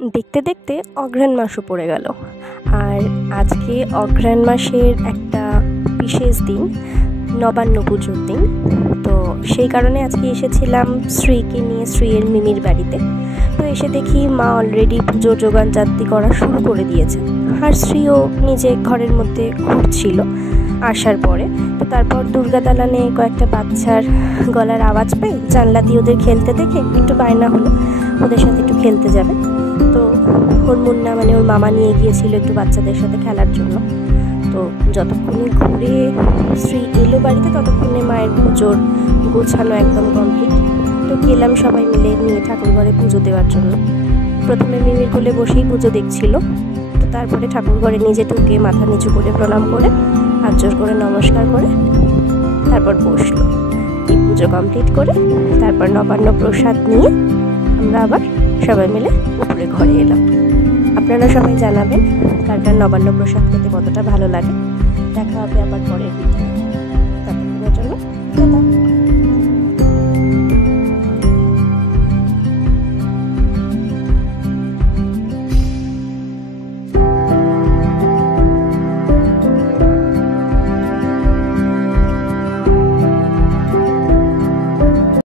দেখতে দেখতে অঘ্রাণ মাসও পড়ে গেল। আর আজকে অঘ্রাণ মাসের একটা বিশেষ দিন, নবান্ন পুজোর দিন। তো সেই কারণে আজকে এসেছিলাম শ্রীকে নিয়ে, শ্রীয়ের মিমির বাড়িতে। তো এসে দেখি মা অলরেডি পুজোর জোগান জাতি করা শুরু করে দিয়েছে, আর শ্রীও নিজে ঘরের মধ্যে ঘুরছিল আসার পরে। তো তারপর দুর্গা দালানে কয়েকটা বাচ্চার গলার আওয়াজ পেয়ে জানলা দিয়ে ওদের খেলতে দেখে একটু বায়না হলো ওদের সাথে একটু খেলতে যাবে। তো ওর মুন্না মানে ওর মামা নিয়ে গিয়েছিল একটু বাচ্চাদের সাথে খেলার জন্য। তো যতক্ষণে ঘুরে শ্রী এলো বাড়িতে ততক্ষণে মায়ের পুজোর গোছানো একদম কমপ্লিট। তো গেলাম সবাই মিলে নিয়ে ঠাকুর ঘরে পুজো দেওয়ার জন্য। প্রথমে মিমির কোলে বসেই পুজো দেখছিল। তো তারপরে ঠাকুর ঘরে নিজে ঢুকে মাথা নিচু করে প্রণাম করে হাত জোর করে নমস্কার করে তারপর বসলো। এই পুজো কমপ্লিট করে তারপর নবান্ন প্রসাদ নিয়ে আমরা আবার সবাই মিলে উপরে ঘরে এলাম। আপনারা সবাই জানাবেন কার কার নবান্ন প্রসাদ খেতে কতটা ভালো লাগে। দেখা হবে আবার পরের ভিডিও। ততক্ষণের জন্য টাটা।